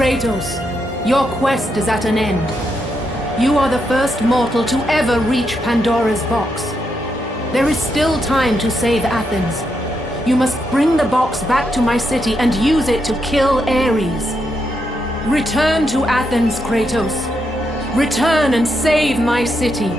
Kratos, your quest is at an end. You are the first mortal to ever reach Pandora's box. There is still time to save Athens. You must bring the box back to my city and use it to kill ARES. Return to Athens, Kratos. Return and save my city.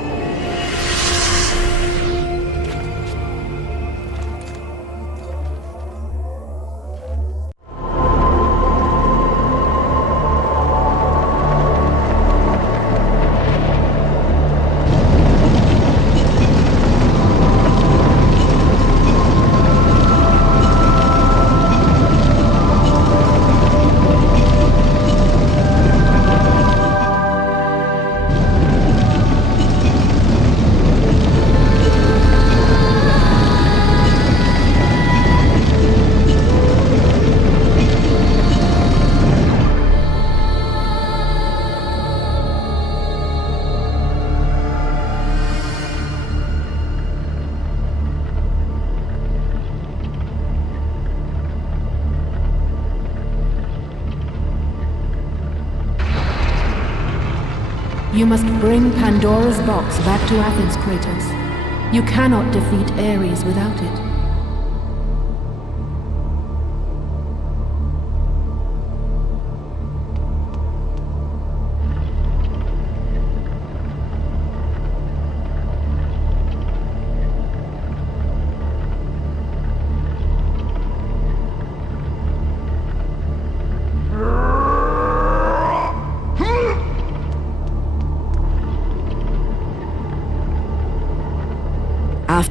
You must bring Pandora's box back to Athens, Kratos. You cannot defeat ARES without it.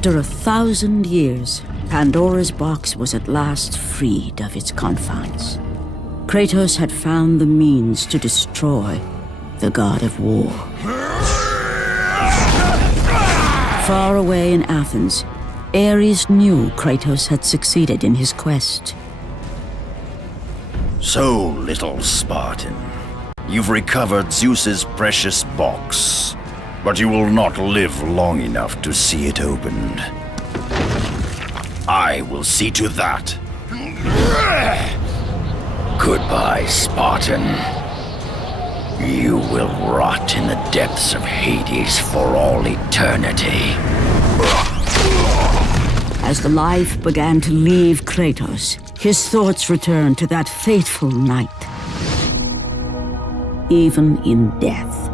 After 1,000 years, Pandora's box was at last freed of its confines. Kratos had found the means to destroy the god of war. Far away in Athens, ARES knew Kratos had succeeded in his quest. So, little Spartan, you've recovered Zeus's precious box. But you will not live long enough to see it opened. I will see to that. Goodbye, Spartan. You will rot in the depths of Hades for all eternity. As the life began to leave Kratos, his thoughts returned to that fateful night. Even in death,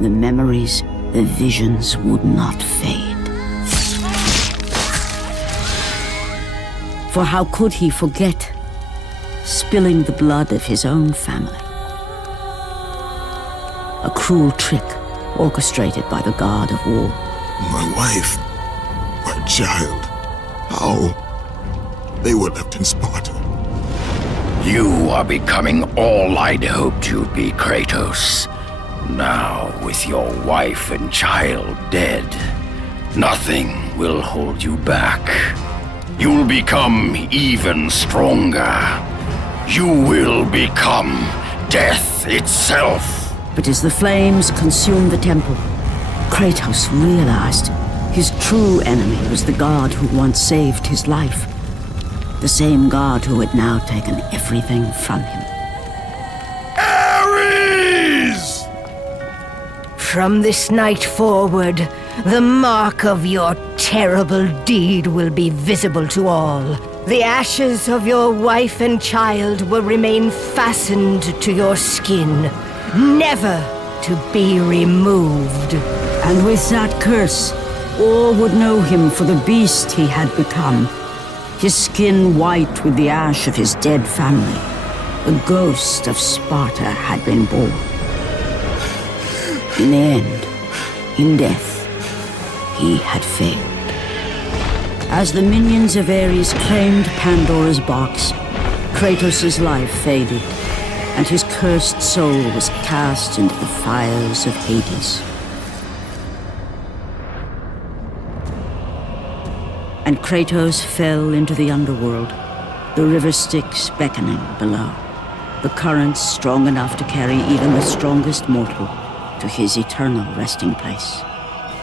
the memories, the visions would not fade. For how could he forget spilling the blood of his own family? A cruel trick orchestrated by the god of war. My wife, my child, how? They were left in Sparta. You are becoming all I'd hoped you'd be, Kratos. Now, with your wife and child dead, nothing will hold you back. You'll become even stronger. You will become death itself. But as the flames consumed the temple, Kratos realized his true enemy was the god who once saved his life. The same god who had now taken everything from him. From this night forward, the mark of your terrible deed will be visible to all. The ashes of your wife and child will remain fastened to your skin, never to be removed. And with that curse, all would know him for the beast he had become. His skin white with the ash of his dead family. The ghost of Sparta had been born. In the end, in death, he had failed. As the minions of ARES claimed Pandora's box, Kratos' life faded, and his cursed soul was cast into the fires of Hades. And Kratos fell into the underworld, the river Styx beckoning below, the currents strong enough to carry even the strongest mortal to his eternal resting place.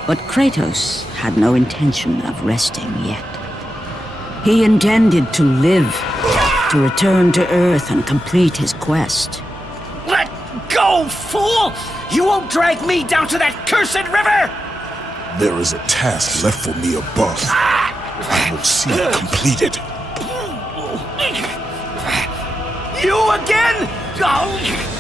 But Kratos had no intention of resting yet. He intended to live, to return to Earth and complete his quest. Let go, fool! You won't drag me down to that cursed river! There is a task left for me above. I will see it completed. You again? Oh.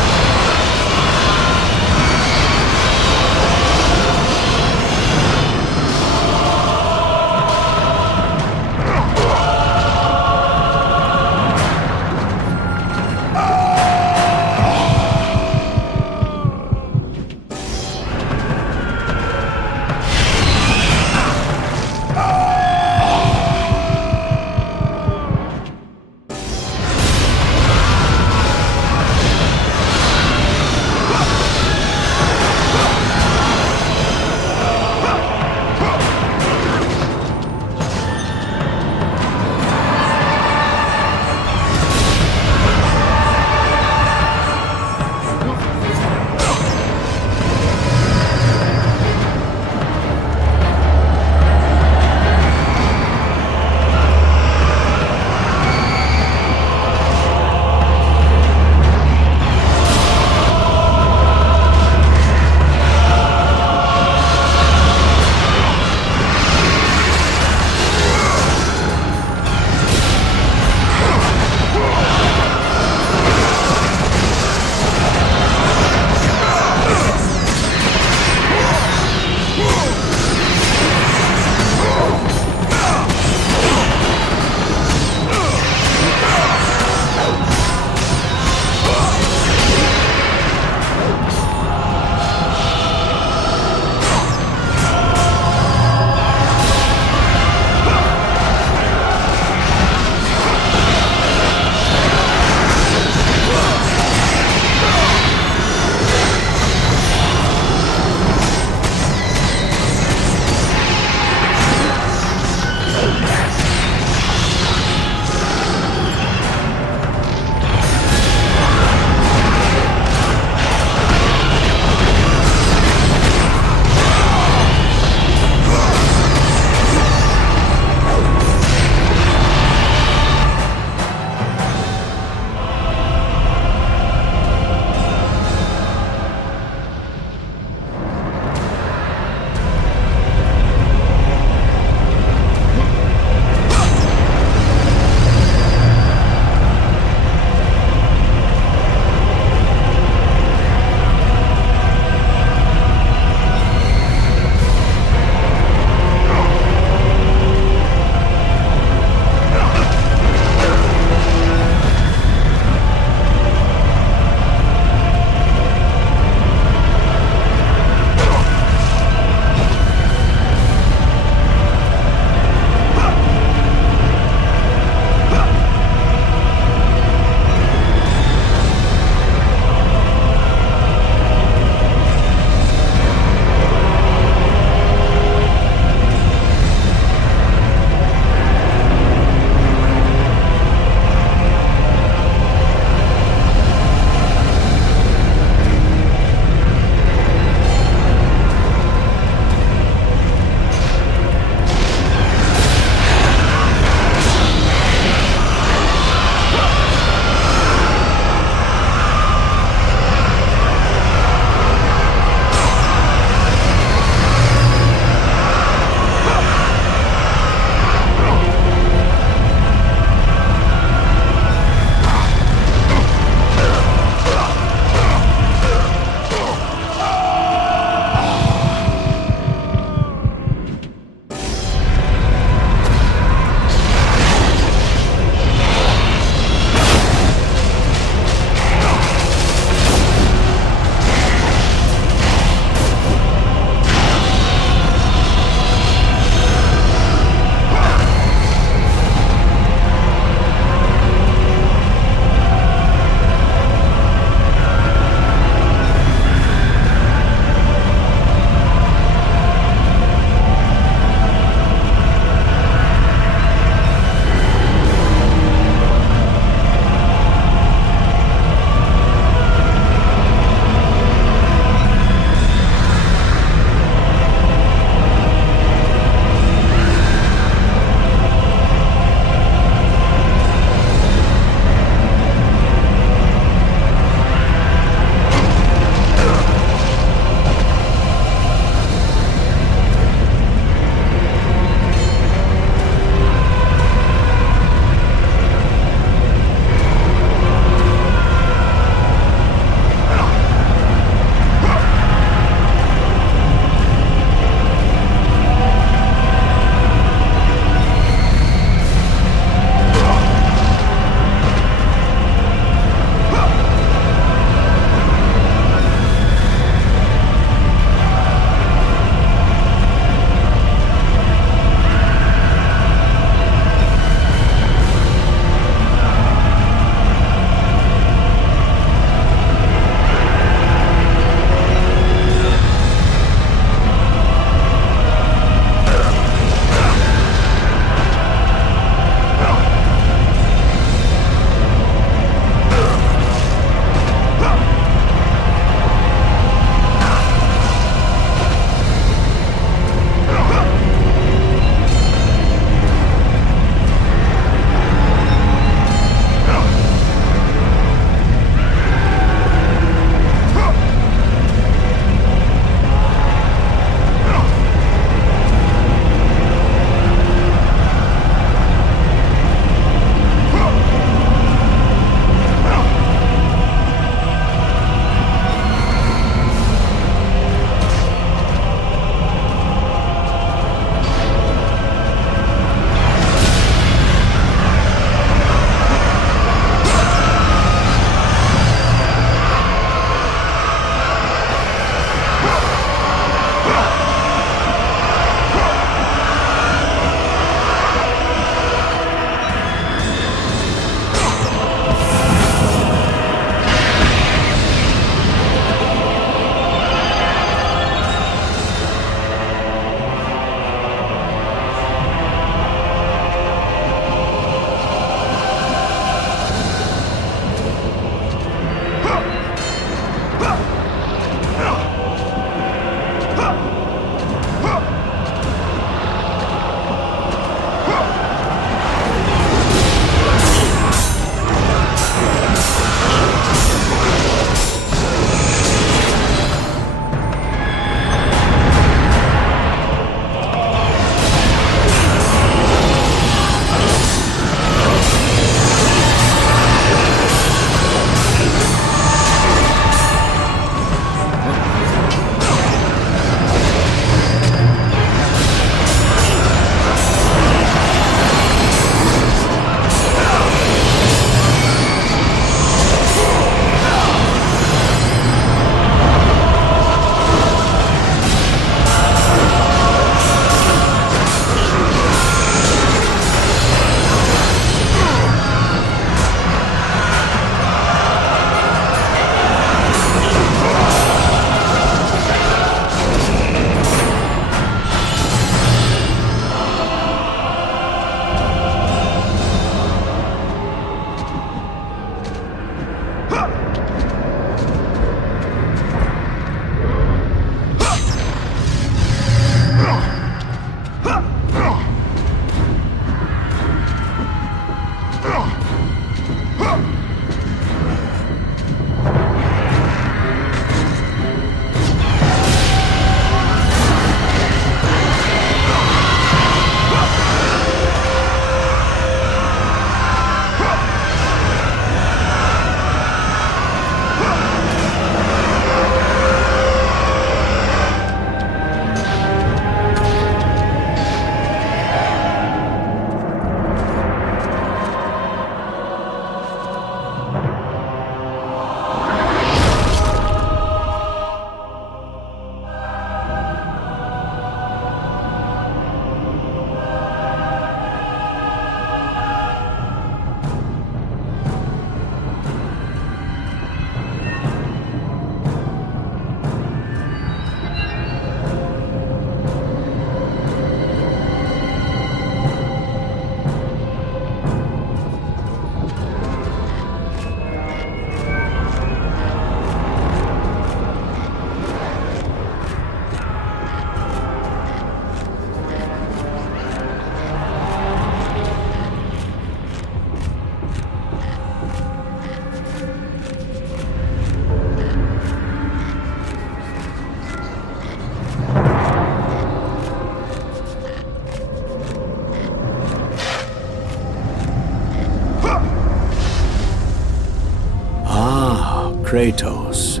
Kratos,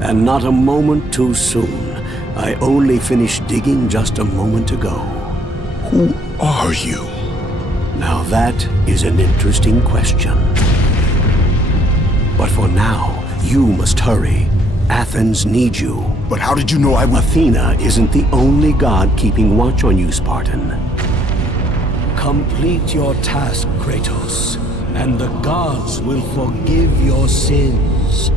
and not a moment too soon. I only finished digging just a moment ago. Who are you? Now that is an interesting question. But for now, you must hurry. Athens needs you. But how did you know I would... Athena isn't the only god keeping watch on you, Spartan. Complete your task, Kratos, and the gods will forgive your sins.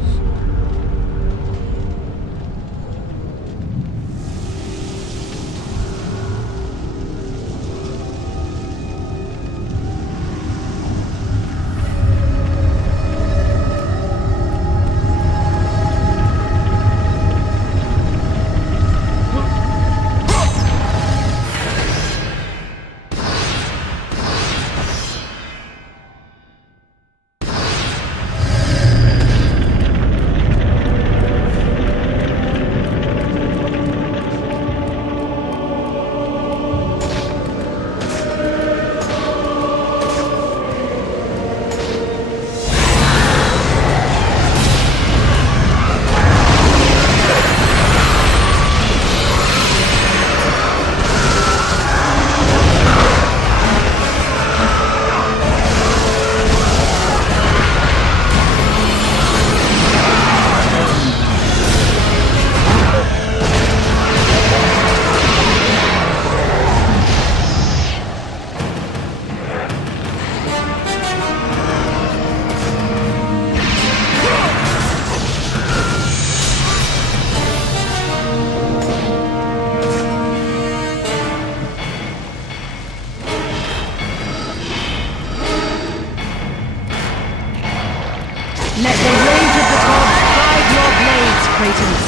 Let the rage of the gods guide your blades, Kratos.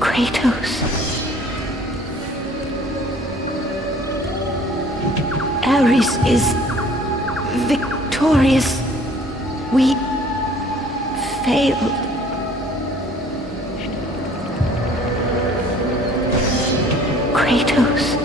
Kratos. Ares is victorious. We failed. Kratos.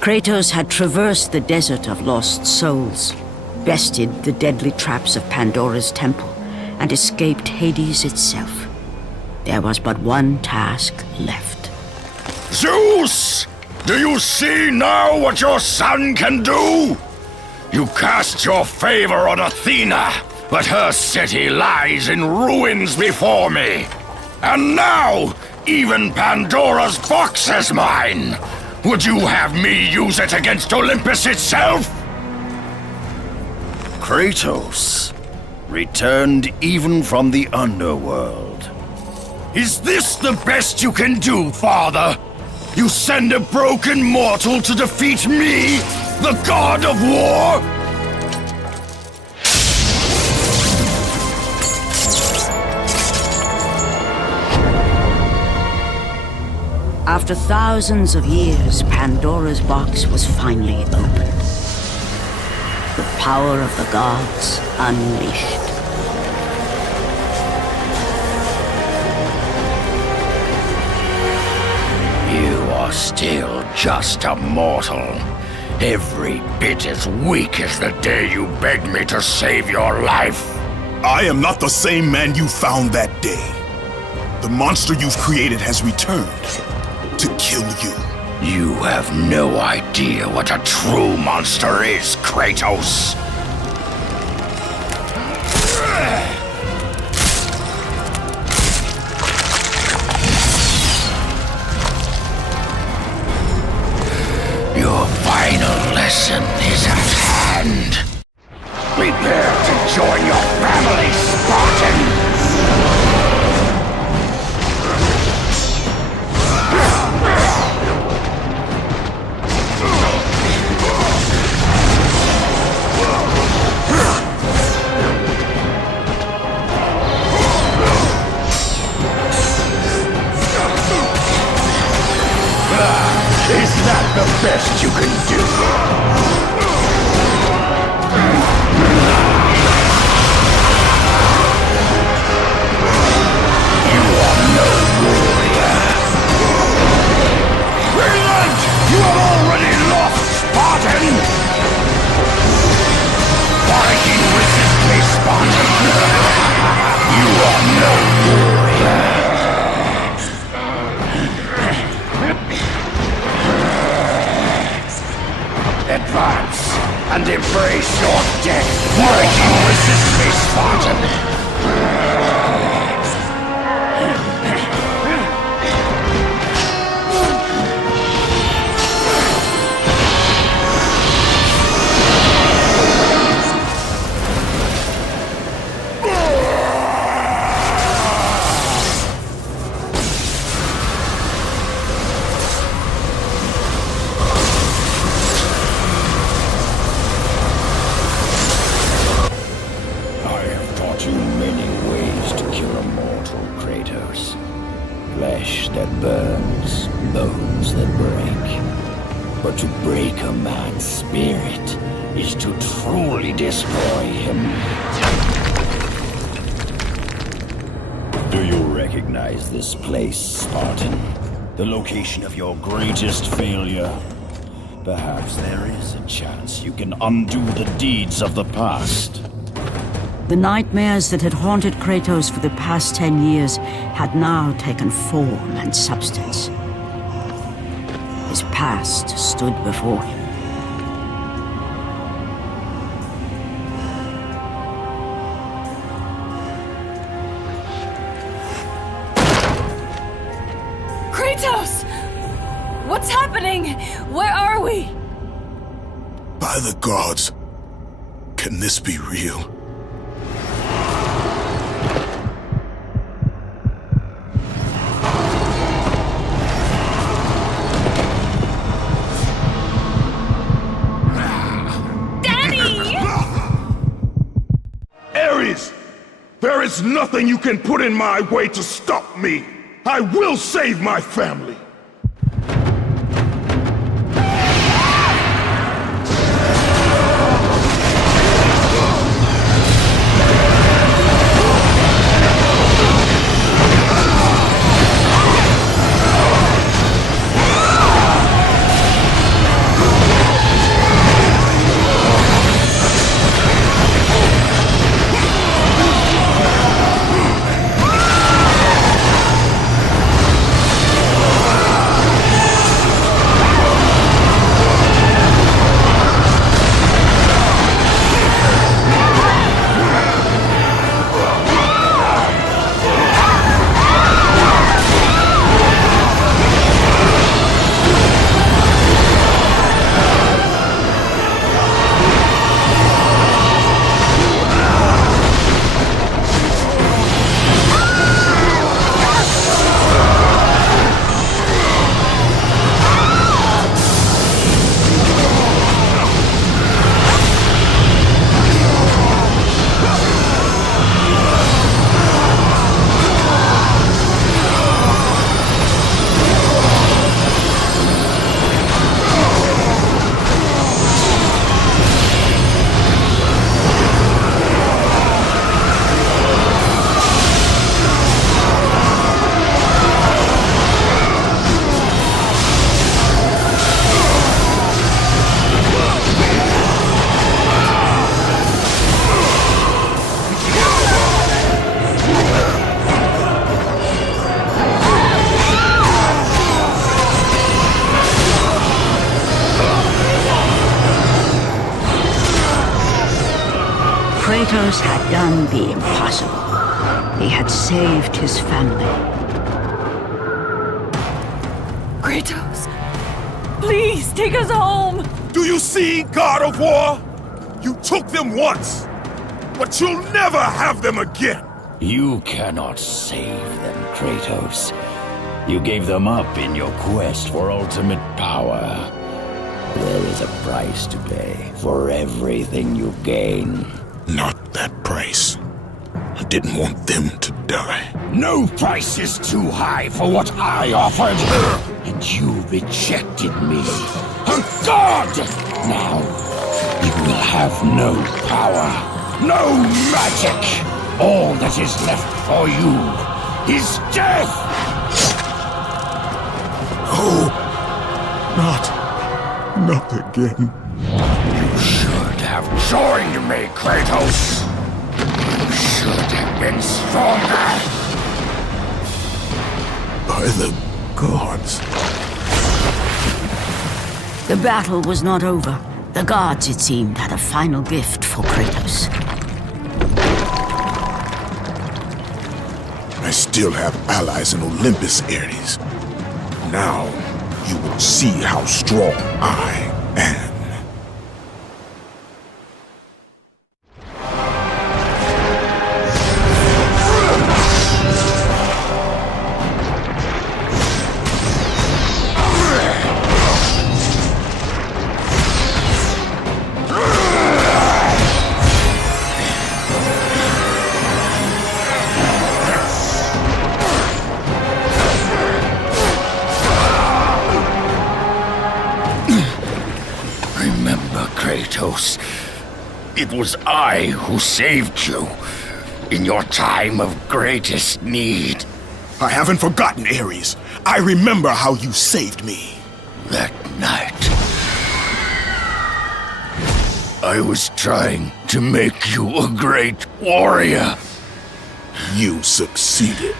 Kratos had traversed the desert of lost souls, bested the deadly traps of Pandora's temple, and escaped Hades itself. There was but one task left. Zeus! Do you see now what your son can do? You cast your favor on Athena, but her city lies in ruins before me. And now, even Pandora's box is mine! Would you have me use it against Olympus itself? Kratos, returned even from the underworld. Is this the best you can do, father? You send a broken mortal to defeat me, the god of war? After thousands of years, Pandora's box was finally opened. The power of the gods unleashed. You are still just a mortal. Every bit as weak as the day you begged me to save your life. I am not the same man you found that day. The monster you've created has returned to kill you. You have no idea what a true monster is, Kratos. Your final lesson is at hand. Prepare to join your family, Spartan! Is that the best you can do? You are no warrior. Greenland! You have already lost, Spartan! Viking, resist me, Spartan! You are no warrior. Advance and embrace your death. Viking, resist me, Spartan. Flesh that burns, bones that break. But to break a man's spirit is to truly destroy him. Do you recognize this place, Spartan? The location of your greatest failure? Perhaps there is a chance you can undo the deeds of the past. The nightmares that had haunted Kratos for the past 10 years had now taken form and substance. His past stood before him. Kratos! What's happening? Where are we? By the gods, can this be real? ARES! There is nothing you can put in my way to stop me! I will save my family! Kratos had done the impossible. He had saved his family. Kratos, please take us home! Do you see, God of War? You took them once, but you'll never have them again. You cannot save them, Kratos. You gave them up in your quest for ultimate power. There is a price to pay for everything you gain. Not that price. I didn't want them to die. No price is too high for what I offered. And you rejected me. A god! Now, you will have no power, no magic. All that is left for you is death! Oh, not again. You should have joined me, Kratos. You should have been stronger. By the gods. The battle was not over. The gods, it seemed, had a final gift for Kratos. I still have allies in Olympus, Ares. Now, you will see how strong I am. Kratos, it was I who saved you in your time of greatest need. I haven't forgotten, Ares. I remember how you saved me. That night, I was trying to make you a great warrior. You succeeded.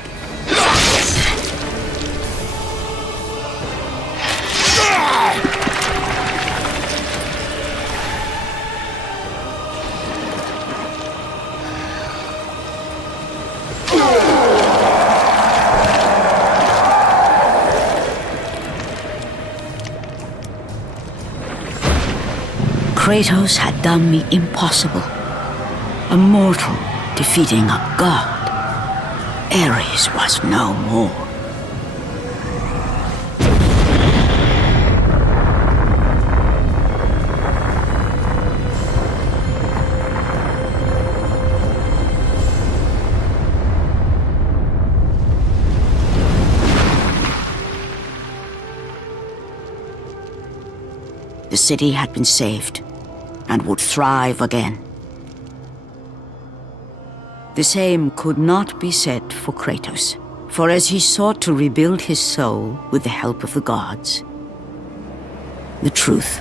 Kratos had done the impossible. A mortal defeating a god. Ares was no more. The city had been saved and would thrive again. The same could not be said for Kratos, for as he sought to rebuild his soul with the help of the gods, the truth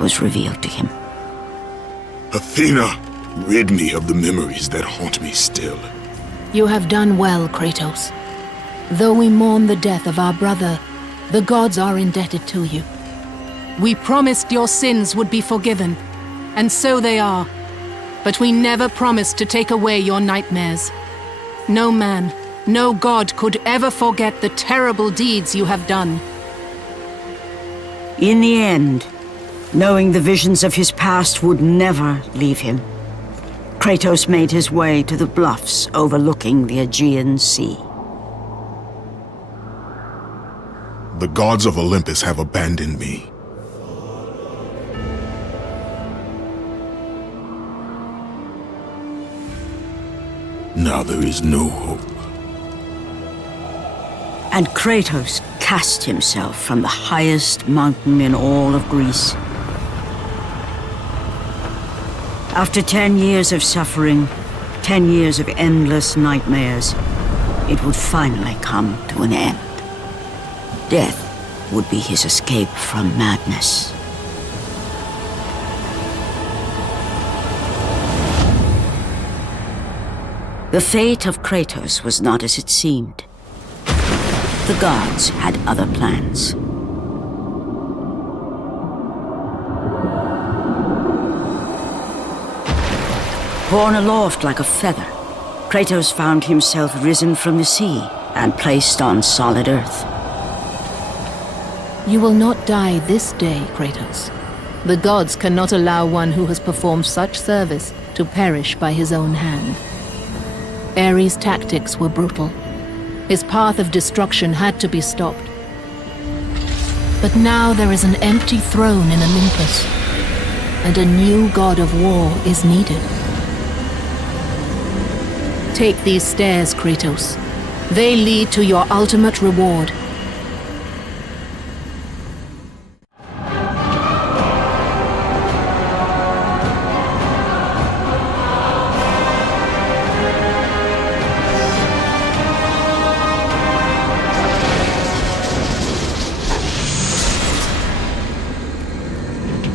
was revealed to him. Athena, rid me of the memories that haunt me still. You have done well, Kratos. Though we mourn the death of our brother, the gods are indebted to you. We promised your sins would be forgiven, and so they are. But we never promised to take away your nightmares. No man, no god could ever forget the terrible deeds you have done. In the end, knowing the visions of his past would never leave him, Kratos made his way to the bluffs overlooking the Aegean Sea. The gods of Olympus have abandoned me. Now there is no hope. And Kratos cast himself from the highest mountain in all of Greece. After 10 years of suffering, 10 years of endless nightmares, it would finally come to an end. Death would be his escape from madness. The fate of Kratos was not as it seemed. The gods had other plans. Borne aloft like a feather, Kratos found himself risen from the sea and placed on solid earth. You will not die this day, Kratos. The gods cannot allow one who has performed such service to perish by his own hand. Ares' tactics were brutal. His path of destruction had to be stopped. But now there is an empty throne in Olympus, and a new god of war is needed. Take these stairs, Kratos. They lead to your ultimate reward.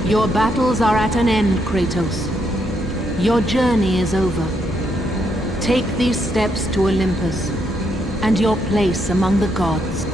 Your battles are at an end, Kratos. Your journey is over. Take these steps to Olympus, and your place among the gods.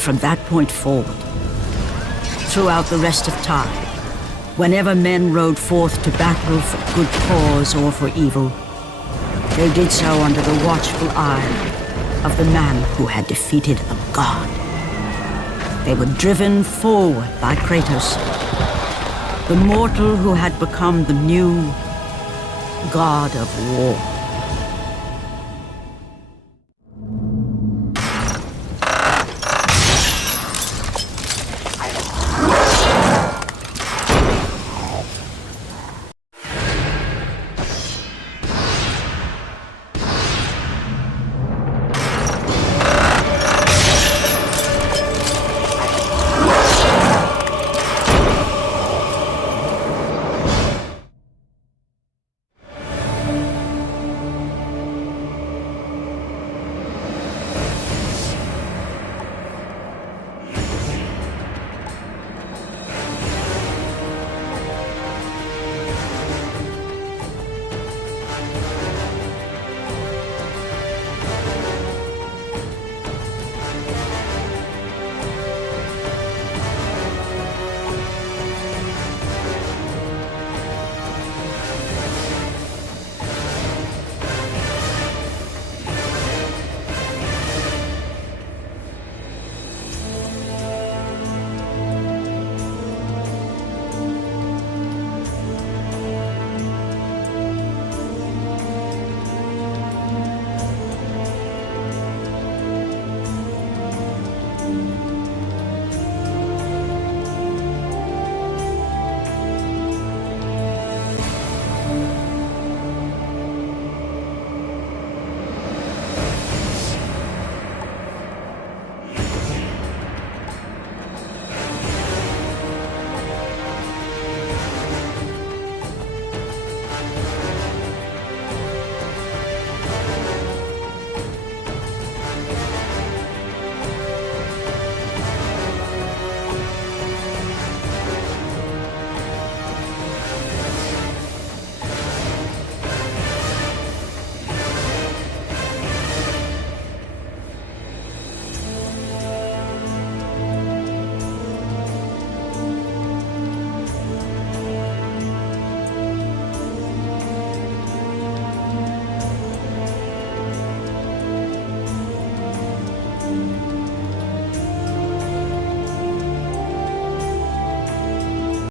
From that point forward, throughout the rest of time, whenever men rode forth to battle for good cause or for evil, they did so under the watchful eye of the man who had defeated a god. They were driven forward by Kratos, the mortal who had become the new god of war.